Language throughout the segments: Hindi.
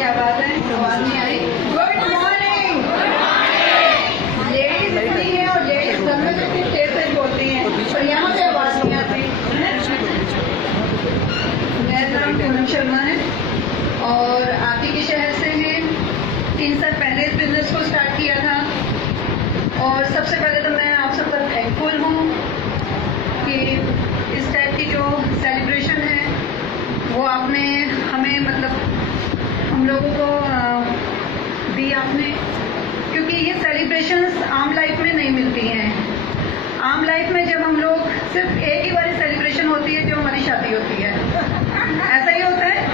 क्या बात है, आवाज नहीं आ रही। Good morning. लेडीज इतनी है और लेडीज घर में तो खूब देर से बोलती हैं और यहाँ पे आवाज नहीं आती। मेरा नाम पूनम शर्मा है और आप ही के शहर से हैं। 3 साल पहले इस बिजनेस को स्टार्ट किया था और सबसे पहले तो मैं आप सबका थैंकफुल हूँ कि इस टाइप की जो सेलिब्रेशन है वो आपने हमें हम लोगों को दी आपने, क्योंकि ये सेलिब्रेशंस आम लाइफ में नहीं मिलती हैं। आम लाइफ में जब हम लोग सिर्फ एक ही बार सेलिब्रेशन होती है जो हमारी शादी होती है, ऐसा ही होता है,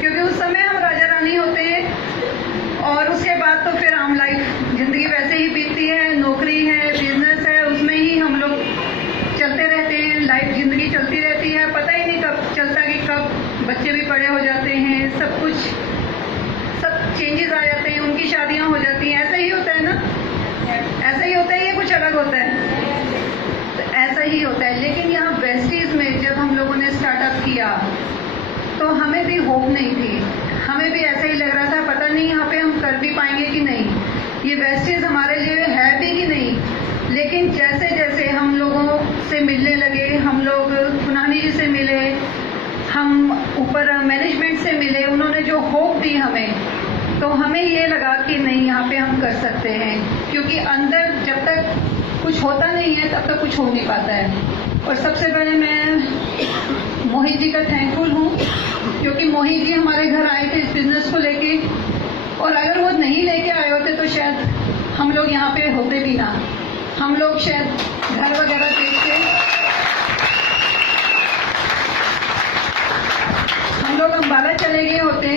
क्योंकि उस समय हम राजा रानी होते हैं और उसके बाद तो फिर आम लाइफ जिंदगी वैसे ही बीतती है। नौकरी है, बिजनेस है, उसमें ही हम लोग चलते रहते हैं। लाइफ जिंदगी चलती रहती है, पता ही नहीं कब चलता कि कब बच्चे भी बड़े हो जाते हैं, सब चेंजेस आ जाते हैं, उनकी शादियां हो जाती हैं। ऐसा ही होता है ना, ऐसा ही होता है, ये कुछ अलग होता है? तो ऐसा ही होता है। लेकिन यहाँ वेस्टीज में जब हम लोगों ने स्टार्टअप किया तो हमें भी होप नहीं थी, हमें भी ऐसा ही लग रहा था पता नहीं यहाँ पे हम कर भी पाएंगे कि नहीं, ये वेस्टीज हमारे लिए है भी कि नहीं। लेकिन जैसे जैसे हम लोगों से मिलने लगे, हम लोग कुनानी जी से मिले, हम ऊपर मैनेजमेंट से मिले, उन्होंने जो होप दी हमें, तो हमें ये लगा कि नहीं यहाँ पे हम कर सकते हैं, क्योंकि अंदर जब तक कुछ होता नहीं है तब तक कुछ हो नहीं पाता है। और सबसे पहले मैं मोहित जी का थैंकफुल हूँ, क्योंकि मोहित जी हमारे घर आए थे इस बिजनेस को लेके, और अगर वो नहीं लेके आए होते तो शायद हम लोग यहाँ पे होते भी ना, हम लोग शायद घर वगैरह देखते, हम लोग अम्बाला चले गए होते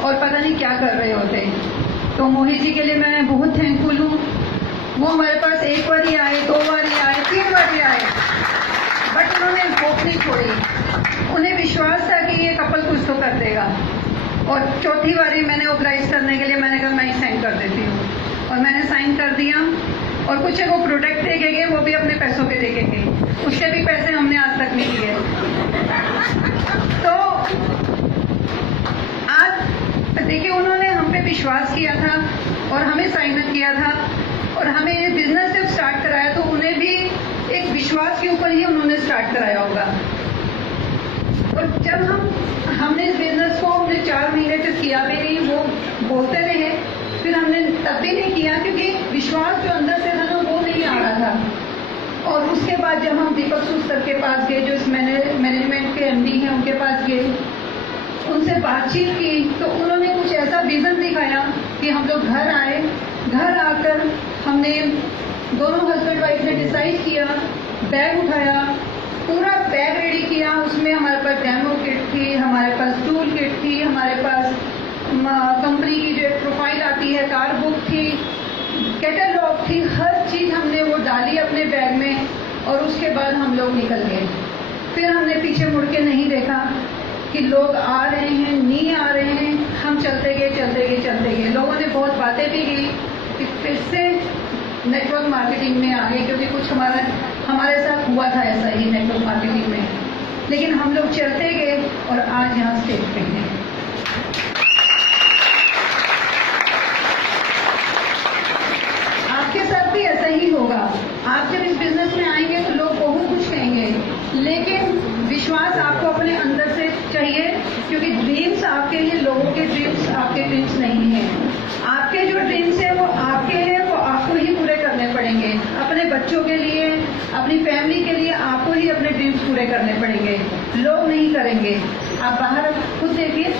और पता नहीं क्या कर रहे होते। तो मोहित जी के लिए मैं बहुत थैंकफुल हूँ। वो हमारे पास एक बार ही आए, 2 बार ही आए, 3 बार ही आए, बट उन्होंने होप नहीं छोड़ी। उन्हें विश्वास था कि ये कपल कुछ तो कर देगा। और चौथी बारी मैंने ऑर्गेनाइज करने के लिए मैंने कहा मैं साइन कर देती हूँ, और मैंने साइन कर दिया। और कुछ है वो प्रोडक्ट देके गए, वो भी अपने पैसों पे देके गए, उसके भी पैसे हमने आज तक नहीं दिए। तो आज देखिए उन्होंने हम पे विश्वास किया था और हमें साइन अप किया था, और हमें ये बिजनेस जब स्टार्ट कराया तो उन्हें भी एक विश्वास के ऊपर ही उन्होंने स्टार्ट कराया होगा। और जब हमने इस बिजनेस को हमने 4 महीने तक किया भी नहीं, वो बोलते रहे, फिर हमने तब भी नहीं किया, क्योंकि विश्वास जो अंदर से था ना वो नहीं आ रहा था। और उसके बाद जब हम दीपक सूद सर के पास गए, जो इस मैनेजमेंट के MD हैं, उनके पास गए, उनसे बातचीत की, तो उन्होंने कुछ ऐसा विजन दिखाया कि हम लोग घर आए। घर आकर हमने दोनों हस्बैंड वाइफ ने डिसाइड किया, बैग उठाया, पूरा बैग रेडी किया। उसमें हमारे पास डेमो किट थी, हमारे पास टूल किट थी, हमारे पास कंपनी की जो प्रोफाइल आती है, कार बुक थी, कैटलॉग थी, हर चीज हमने वो डाली अपने बैग में। और उसके बाद हम लोग निकल गए। फिर हमने पीछे मुड़ के नहीं देखा कि लोग आ रहे हैं नहीं आ रहे हैं, हम चलते गए। लोगों ने बहुत बातें भी की कि फिर से नेटवर्क मार्केटिंग में आ गए, क्योंकि कुछ हमारे साथ हुआ था ऐसा ही नेटवर्क मार्केटिंग में। लेकिन हम लोग चलते गए और आज यहाँ स्टेज पे हैं। आपके साथ भी ऐसा ही होगा। आप जब इस बिजनेस में आएंगे तो लोग बहुत कुछ कहेंगे, लेकिन विश्वास आपको अपने अंदर से चाहिए, क्योंकि ड्रीम्स आपके लिए, लोगों के ड्रीम्स आपके ड्रीम्स नहीं है। आपके जो ड्रीम्स है वो आपके हैं, वो आपको ही पूरे करने पड़ेंगे। अपने बच्चों के लिए, अपनी फैमिली के लिए आपको ही अपने ड्रीम्स पूरे करने पड़ेंगे, लोग नहीं करेंगे। आप बाहर खुद देखिए,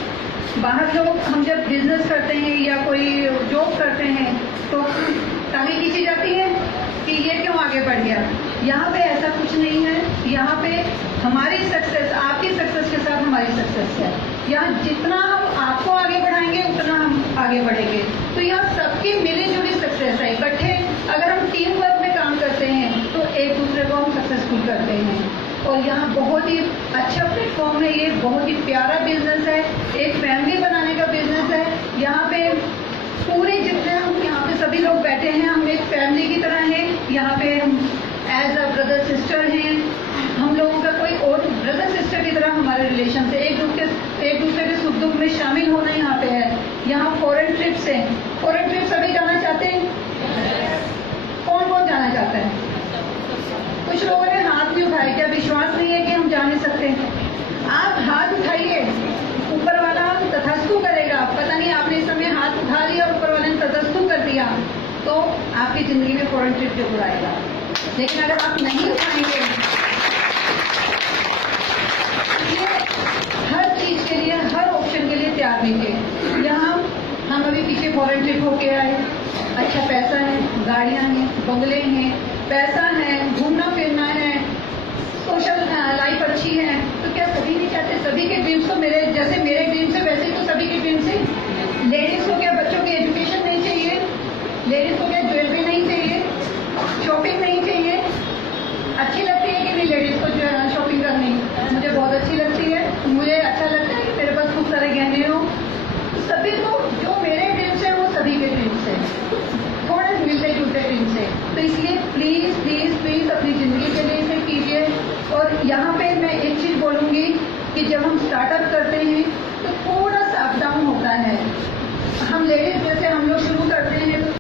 बाहर लोग, हम जब बिजनेस करते हैं या कोई जॉब करते हैं तो ताली खींची जाती है कि ये क्यों आगे बढ़ गया। यहाँ पे ऐसा कुछ नहीं है। यहाँ पे हमारी सक्सेस, आपकी सक्सेस के साथ हमारी सक्सेस है। यहाँ जितना हम आपको आगे बढ़ाएंगे उतना हम आगे बढ़ेंगे। तो यहाँ सबकी मिली जुली सक्सेस है। इकट्ठे अगर हम टीम वर्क में काम करते हैं तो एक दूसरे को हम सक्सेसफुल करते हैं। और यहाँ बहुत ही अच्छा प्लेटफॉर्म है, ये बहुत ही प्यारा बिजनेस है, एक फैमिली बनाने का बिजनेस है। यहाँ पे पूरे जितने हम यहाँ पे सभी लोग बैठे हैं, हम एक फैमिली की तरह हैं। यहाँ पे हम एज अ ब्रदर सिस्टर हैं। हम लोगों का कोई और ब्रदर सिस्टर की तरह हमारे रिलेशन से एक दूसरे के सुख दुख में शामिल होना यहाँ पे है। से, फॉरेन ट्रिप सभी जाना चाहते हैं? कौन कौन जाना चाहता है? कुछ लोगों ने हाथ नहीं उठाए। क्या विश्वास नहीं है कि हम जा नहीं सकते? आप हाथ उठाइए, ऊपर वाला तथास्तु करेगा। पता नहीं आपने इस समय हाथ उठा लिया और ऊपर वाले ने तथास्तु कर दिया तो आपकी जिंदगी में फॉरेन ट्रिप जरूर आएगा। लेकिन अगर आप नहीं उठाएंगे, हर चीज के लिए, हर ऑप्शन के लिए तैयार रहिए। यहाँ हम अभी पीछे फॉरेन ट्रिप होके आए, अच्छा पैसा है, गाड़ियां हैं, बंगले हैं, पैसा है, घूमना फिरना है, सोशल लाइफ अच्छी है, तो क्या सभी नहीं चाहते? सभी के ड्रीम्स तो मेरे जैसे मेरे ड्रीम्स है वैसे तो सभी के ड्रीम्स है। लेडीज को क्या बच्चों की एजुकेशन नहीं चाहिए? लेडीज को क्या ज्वेलरी नहीं चाहिए? शॉपिंग नहीं चाहिए? अच्छी लगती है कि नहीं लेडीज को जो शॉपिंग करनी? मुझे बहुत अच्छी लगती है। मुझे अच्छा लगता है कि मेरे पास खूब सारे गहने हो। तो सभी को जो मेरे ड्रीम्स है वो सभी के ड्रीम्स है, थोड़े मिलते जुलते ड्रीम्स है। तो इसलिए प्लीज प्लीज प्लीज अपनी जिंदगी के लिए इसे कीजिए। और यहाँ पे मैं एक चीज बोलूंगी कि जब हम स्टार्टअप करते हैं तो थोड़ा सा अप डाउन होता है। हम लेडीज जैसे हम लोग शुरू करते हैं तो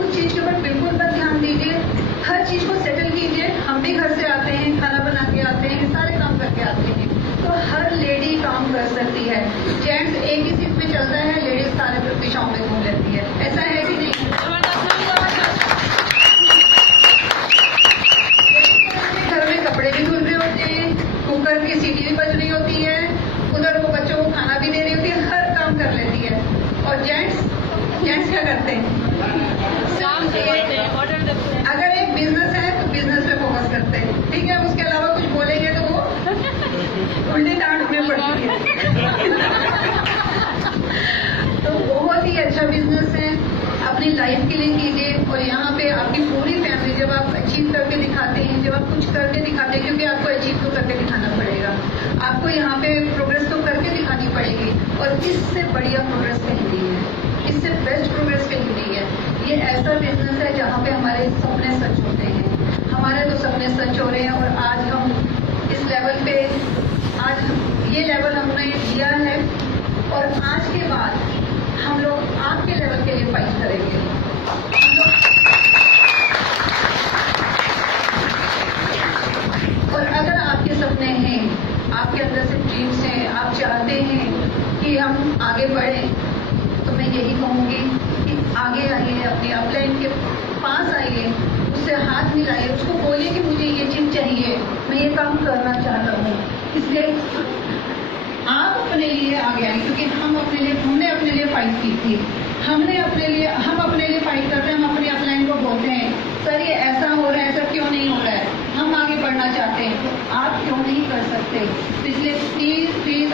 उस चीज के ऊपर बिल्कुल मत ध्यान दीजिए। हर चीज को सेटल कीजिए। हम भी घर से आते हैं, खाना बना के आते हैं, सारे काम करके आते हैं, तो हर लेडी काम कर सकती है। जेंट्स एक ही सीट में चलता है, लेडीज सारे दिशाओं में घूम लेती है। ऐसा है कि नहीं? घर में कपड़े भी धुल रहे होते हैं, कुकर की सीटी भी बज रही होती है, उधर वो बच्चों को खाना भी दे रही होती है, हर काम कर लेती है। और जेंट्स क्या करते हैं? अगर एक बिजनेस है तो बिजनेस पे फोकस करते हैं, ठीक है? उसके अलावा कुछ बोलेंगे तो वो उल्टी डांट में पड़ती है। तो बहुत ही अच्छा बिजनेस है, अपनी लाइफ के लिए कीजिए। और यहाँ पे आपकी पूरी फैमिली जब आप अचीव करके दिखाते हैं, जब आप कुछ करके दिखाते हैं, क्योंकि आपको अचीव तो करके दिखाना पड़ेगा, आपको यहाँ पे प्रोग्रेस तो करके दिखानी पड़ेगी। और इससे बढ़िया प्रोग्रेस कहीं नहीं है, इससे बेस्ट प्रोग्रेस कहीं नहीं है। ये ऐसा बिजनेस है जहाँ पे हमारे सपने सच होते हैं। हमारे तो सपने सच हो रहे हैं और आज हम इस लेवल पे, आज ये लेवल हमने लिया है और आज के बाद हम लोग आपके लेवल के लिए फाइट करेंगे। और अगर आपके सपने हैं, आपके अंदर से ड्रीम्स हैं, आप चाहते हैं कि हम आगे बढ़ें, तो मैं यही कहूँगी कि आगे आइए, अपने अपलाइन के पास आइए, उससे हाथ मिलाइए, उसको बोलिए कि मुझे ये चीज चाहिए, मैं ये काम करना चाहता हूँ। इसलिए आप अपने लिए आगे आइए, क्योंकि हमने अपने लिए फाइट की थी। हम अपने लिए फाइट करते हैं। हम अपनी अपलाइन को बोलते हैं, सर ये ऐसा हो रहा है, ऐसा क्यों नहीं हो रहा है, हम आगे बढ़ना चाहते हैं, तो आप क्यों नहीं कर सकते? तो इसलिए प्लीज प्लीज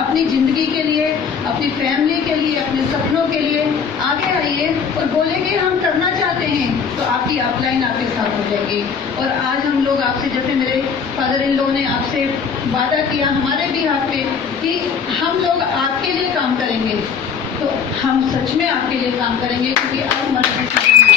अपनी जिंदगी के लिए, अपनी फैमिली के लिए, अपने सपनों के लिए आगे आइए और बोले कि हम करना चाहते हैं, तो आपकी अपलाइन आपके साथ हो जाएगी। और आज हम लोग आपसे, जैसे मेरे फादर इन लॉ ने आपसे वादा किया हमारे भी हाथ पे कि हम लोग आपके लिए काम करेंगे, तो हम सच में आपके लिए काम करेंगे, क्योंकि आप हमारे